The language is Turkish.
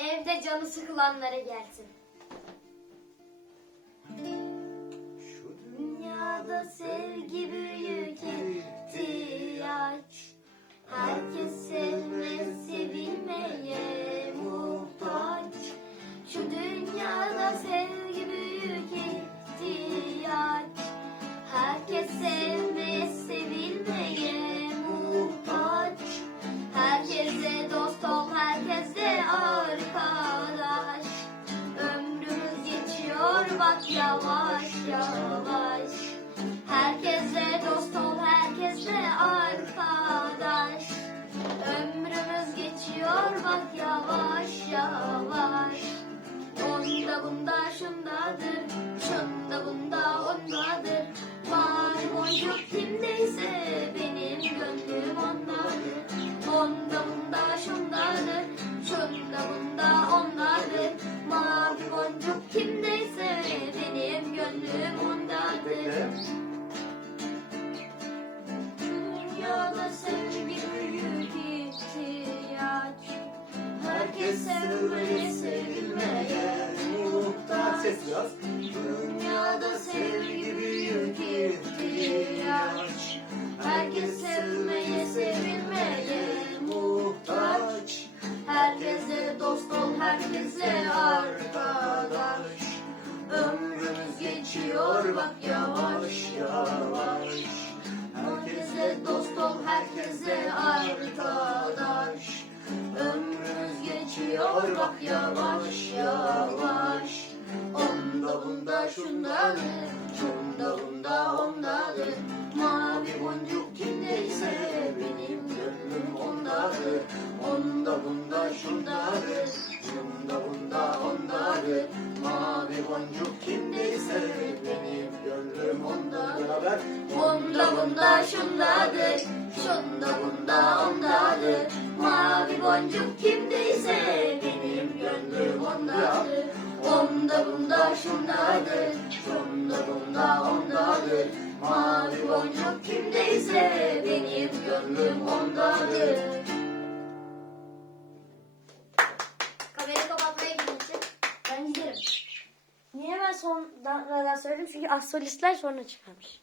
Evde canı sıkılanlara gelsin. Bak yavaş yavaş. Herkese dost ol, herkese arkadaş. Ömrümüz geçiyor bak yavaş yavaş. Onda bunda şundadır, şunda bunda sevmeye, sevilmeye muhtaç. Ses biraz. Dünyada sevgi büyük ihtiyaç. Herkes sevmeye, sevilmeye muhtaç. Herkese dost ol, herkese arkadaş. Ömrümüz geçiyor bak yavaş yavaş. Bak yavaş yavaş. Onda bunda şundadır, şunda bunda ondadır. Mavi boncuk kimdeyse benim gönlüm ondadır. Onda bunda şundadır, şunda bunda ondadır. Mavi boncuk kimdeyse benim gönlüm ondadır. Onda bunda şundadır, şunda bunda ondadır. Mavi boncuk kimdeyse ondadır. Onda bunda şundadır, şunda bunda ondadır. Mavi boncuk kimdeyse benim gönlüm ondadır. Kamerayı kapatmaya gidince ben giderim. Niye ben sonradan söyleyeyim? Çünkü az solistler sonra çıkarmış.